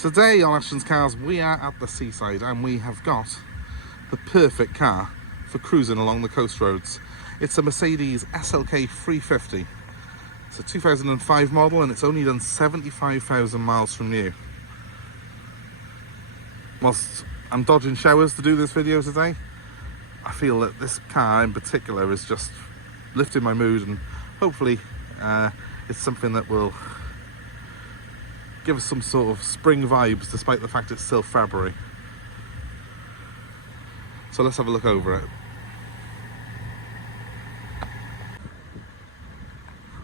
Today on Actions Cars, we are at the seaside and we have got the perfect car for cruising along the coast roads. It's a Mercedes SLK 350. It's a 2005 model and it's only done 75,000 miles from new. Whilst I'm dodging showers to do this video today, I feel that this car in particular is just lifting my mood, and hopefully it's something that will give us some sort of spring vibes despite the fact it's still February. So let's have a look over it.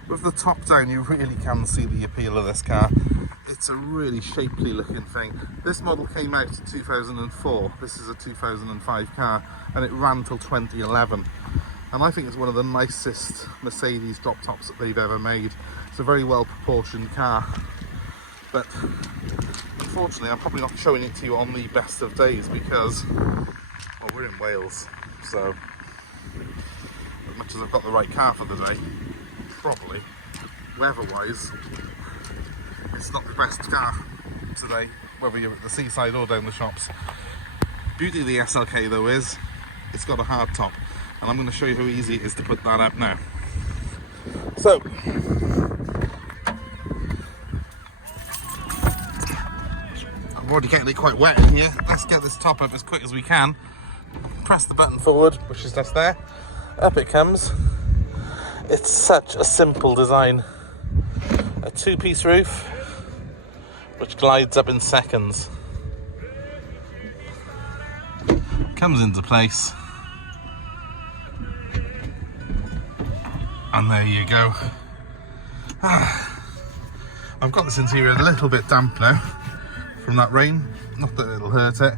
With the top down, you really can see the appeal of this car. It's a really shapely looking thing. This model came out in 2004. This is a 2005 car and it ran till 2011. And I think it's one of the nicest Mercedes drop tops that they've ever made. It's a very well proportioned car. But unfortunately, I'm probably not showing it to you on the best of days because, well, we're in Wales. So as much as I've got the right car for the day, probably, weather-wise, it's not the best car today, whether you're at the seaside or down the shops. Beauty of the SLK though is, it's got a hard top, and I'm going to show you how easy it is to put that up now. So, I'm already getting it quite wet in here. Let's get this top up as quick as we can. Press the button forward, which is just there. Up it comes. It's such a simple design. A two-piece roof, which glides up in seconds. Comes into place. And there you go. I've got this interior a little bit damp now from that rain. Not that it'll hurt it.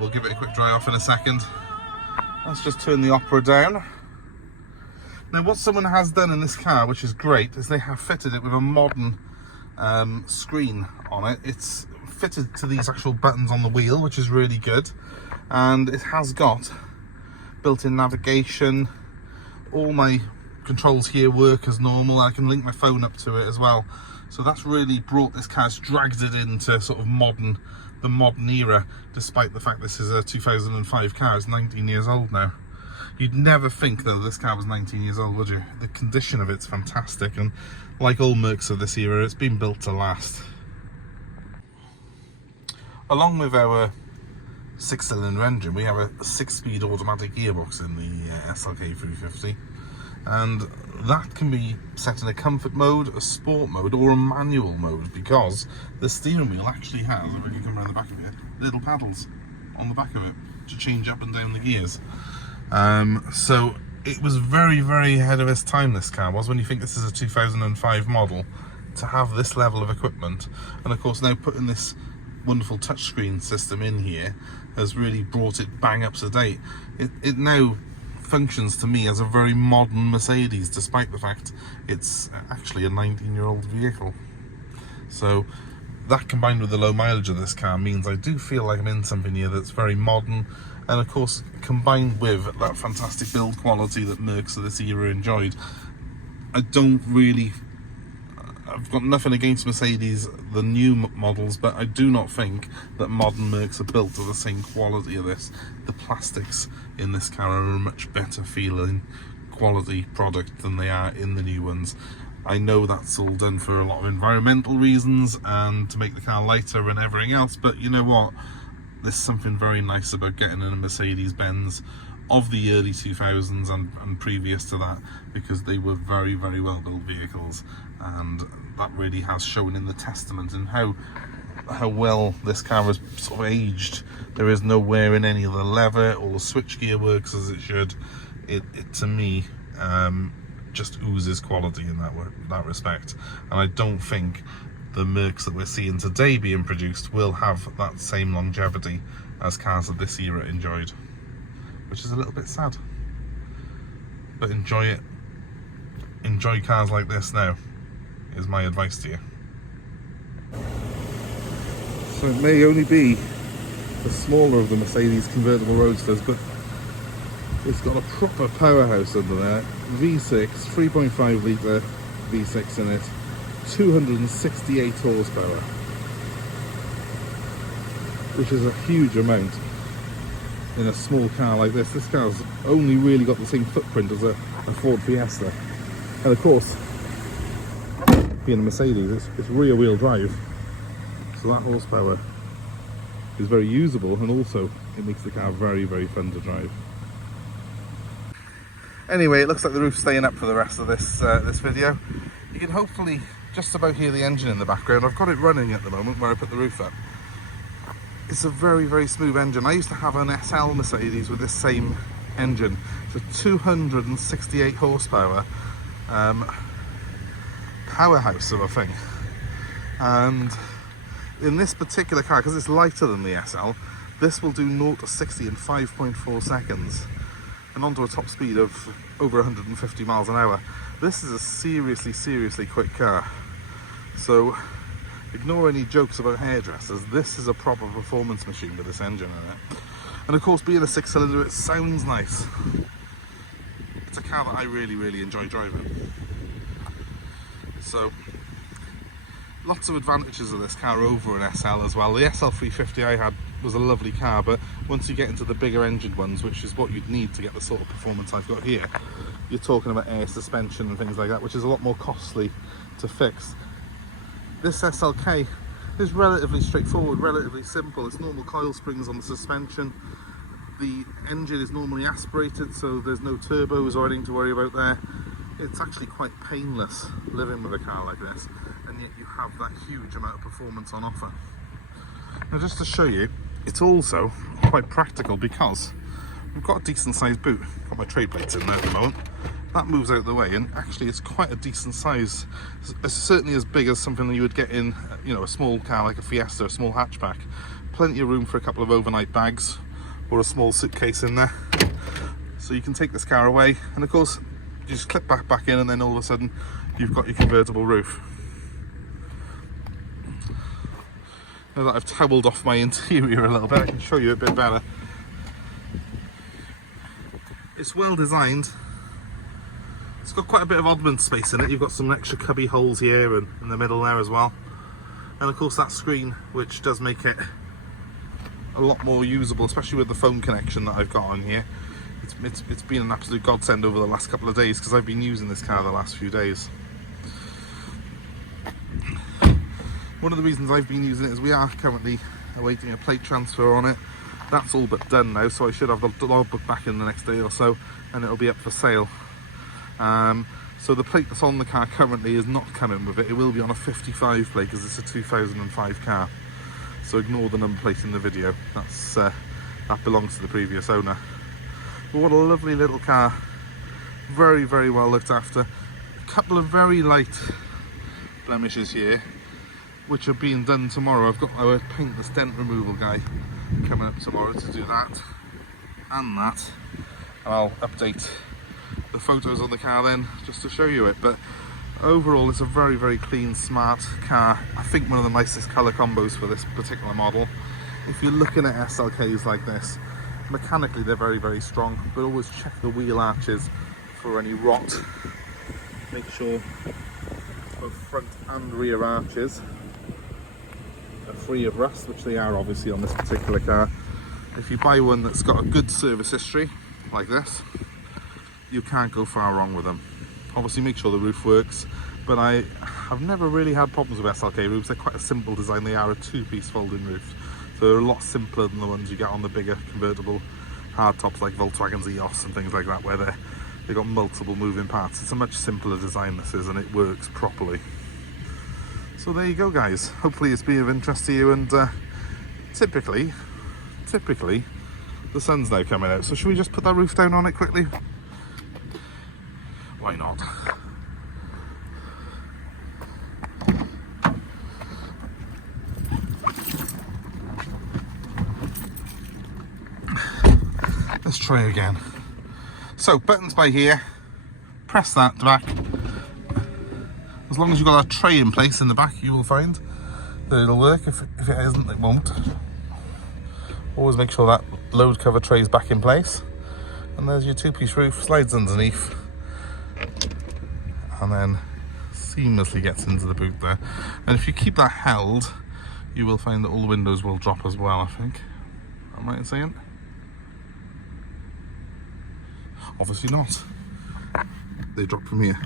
We'll give it a quick dry off in a second. Let's just turn the opera down. Now what someone has done in this car, which is great, is they have fitted it with a modern screen on it. It's fitted to these actual buttons on the wheel, which is really good. And it has got built-in navigation. All my controls here work as normal. I can link my phone up to it as well. So that's really brought this car, it's dragged it into sort of the modern era, despite the fact this is a 2005 car. It's 19 years old now. You'd never think though this car was 19 years old, would you? The condition of it's fantastic, and like all Mercs of this era, it's been built to last. Along with our 6-cylinder engine, we have a 6-speed automatic gearbox in the SLK 350, and that can be set in a comfort mode, a sport mode, or a manual mode, because the steering wheel actually has, if I can come around the back of it, little paddles on the back of it to change up and down the gears. So it was very, very ahead of its time, this car was, when you think this is a 2005 model, to have this level of equipment. And of course now putting this wonderful touchscreen system in here has really brought it bang up to date. It now functions to me as a very modern Mercedes, despite the fact it's actually a 19-year-old vehicle. So that, combined with the low mileage of this car, means I do feel like I'm in something here that's very modern. And of course, combined with that fantastic build quality that Mercs of this era enjoyed, I've got nothing against Mercedes, the new models, but I do not think that modern Mercs are built to the same quality of this. The plastics in this car are a much better feeling quality product than they are in the new ones. I know that's all done for a lot of environmental reasons and to make the car lighter and everything else, but you know what? There's something very nice about getting in a Mercedes-Benz of the early 2000s and previous to that, because they were very, very well built vehicles, and that really has shown in the testament and how well this car has sort of aged. There is no wear in any of the leather, or the switchgear works as it should. It to me just oozes quality in that respect, and I don't think the Mercs that we're seeing today being produced will have that same longevity as cars of this era enjoyed, which is a little bit sad. But enjoy it. Enjoy cars like this now, is my advice to you. So it may only be the smaller of the Mercedes convertible roadsters, but it's got a proper powerhouse under there. V6, 3.5 litre V6 in it. 268 horsepower. which is a huge amount in a small car like this. This car's only really got the same footprint as a Ford Fiesta, and of course, being a Mercedes, it's rear wheel drive, so that horsepower is very usable, and also it makes the car very, very fun to drive. Anyway, it looks like the roof's staying up for the rest of this this video. You can hopefully just about hear the engine in the background. I've got it running at the moment where I put the roof up. It's a very, very smooth engine. I used to have an SL Mercedes with this same engine. It's a 268 horsepower powerhouse of a thing. And in this particular car, because it's lighter than the SL, this will do 0 to 60 in 5.4 seconds. And onto a top speed of over 150 miles an hour. This is a seriously, seriously quick car. So ignore any jokes about hairdressers. This is a proper performance machine with this engine in it. And of course, being a 6-cylinder, it sounds nice. It's a car that I really, really enjoy driving. So lots of advantages of this car over an SL as well. The SL350 I had was a lovely car, but once you get into the bigger engine ones, which is what you'd need to get the sort of performance I've got here, you're talking about air suspension and things like that, which is a lot more costly to fix. This SLK is relatively straightforward, relatively simple. It's normal coil springs on the suspension. The engine is normally aspirated, so there's no turbos or anything to worry about there. It's actually quite painless living with a car like this, and yet you have that huge amount of performance on offer. Now, just to show you, it's also quite practical because we've got a decent sized boot. Got my tray plates in there at the moment. That moves out of the way, and actually it's quite a decent size. It's certainly as big as something that you would get in, you know, a small car like a Fiesta, a small hatchback. Plenty of room for a couple of overnight bags or a small suitcase in there. So you can take this car away, and of course you just clip back in, and then all of a sudden you've got your convertible roof. Now that I've towelled off my interior a little bit, I can show you a bit better. It's well designed. It's got quite a bit of oddment space in it. You've got some extra cubby holes here and in the middle there as well. And of course that screen, which does make it a lot more usable, especially with the phone connection that I've got on here. It's been an absolute godsend over the last couple of days because I've been using this car the last few days. One of the reasons I've been using it is we are currently awaiting a plate transfer on it. That's all but done now, so I should have the logbook back in the next day or so, and it'll be up for sale. So the plate that's on the car currently is not coming with it. It will be on a 55 plate because it's a 2005 car. So ignore the number plate in the video. That belongs to the previous owner. But what a lovely little car. Very, very well looked after. A couple of very light blemishes here, which are being done tomorrow. I've got our paintless dent removal guy coming up tomorrow to do that and that. And I'll update the photos on the car then, just to show you it. But overall, it's a very, very clean, smart car. I think one of the nicest colour combos for this particular model. If you're looking at SLKs like this, mechanically they're very, very strong, but always check the wheel arches for any rot. Make sure both front and rear arches are free of rust, which they are obviously on this particular car. If you buy one that's got a good service history like this, you can't go far wrong with them. Obviously make sure the roof works, but I have never really had problems with SLK roofs. They're quite a simple design. They are a two-piece folding roof, so they're a lot simpler than the ones you get on the bigger convertible hardtops like Volkswagen's EOS and things like that, where they've got multiple moving parts. It's a much simpler design, this is, and it works properly. So there you go, guys. Hopefully it's been of interest to you, and typically the sun's now coming out, so should we just put that roof down on it quickly? Why not? Let's try again. So buttons by here, press that back. As long as you've got a tray in place in the back, you will find that it'll work. If it isn't, it won't. Always make sure that load cover tray is back in place. And there's your two-piece roof, slides underneath, and then seamlessly gets into the boot there. And if you keep that held, you will find that all the windows will drop as well, I think. Am I right in saying? Obviously not. They drop from here.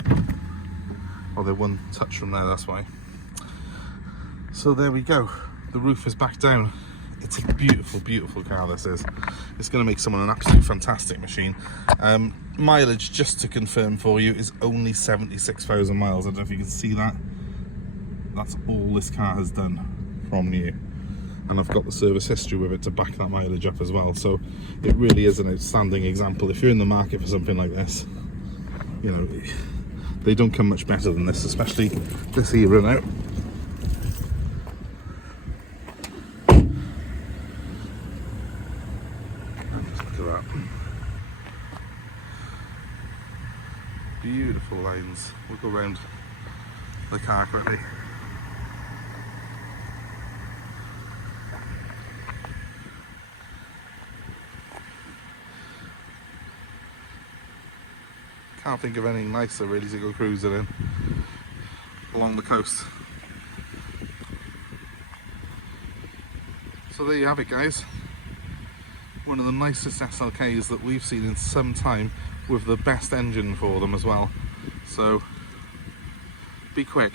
Oh, they're one touch from there, that's why. So there we go. The roof is back down. It's a beautiful, beautiful car, this is. It's going to make someone an absolute fantastic machine. Mileage, just to confirm for you, is only 76,000 miles. I don't know if you can see that. That's all this car has done from new. And I've got the service history with it to back that mileage up as well. So it really is an outstanding example. If you're in the market for something like this, you know, they don't come much better than this, especially this era now. Just look at that. Beautiful lines. We'll go around the car quickly. Can't think of anything nicer really to go cruising in along the coast. So there you have it, guys. One of the nicest SLKs that we've seen in some time, with the best engine for them as well. So be quick.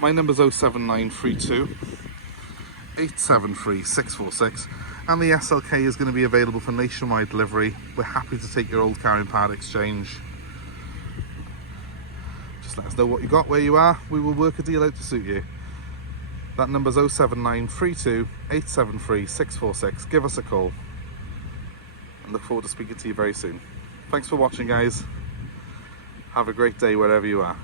My number's 07932 873 646, and the SLK is going to be available for nationwide delivery. We're happy to take your old car in part exchange. Just let us know what you got, where you are. We will work a deal out to suit you. That number's 07932 873 646. Give us a call, and look forward to speaking to you very soon. Thanks for watching, guys. Have a great day wherever you are.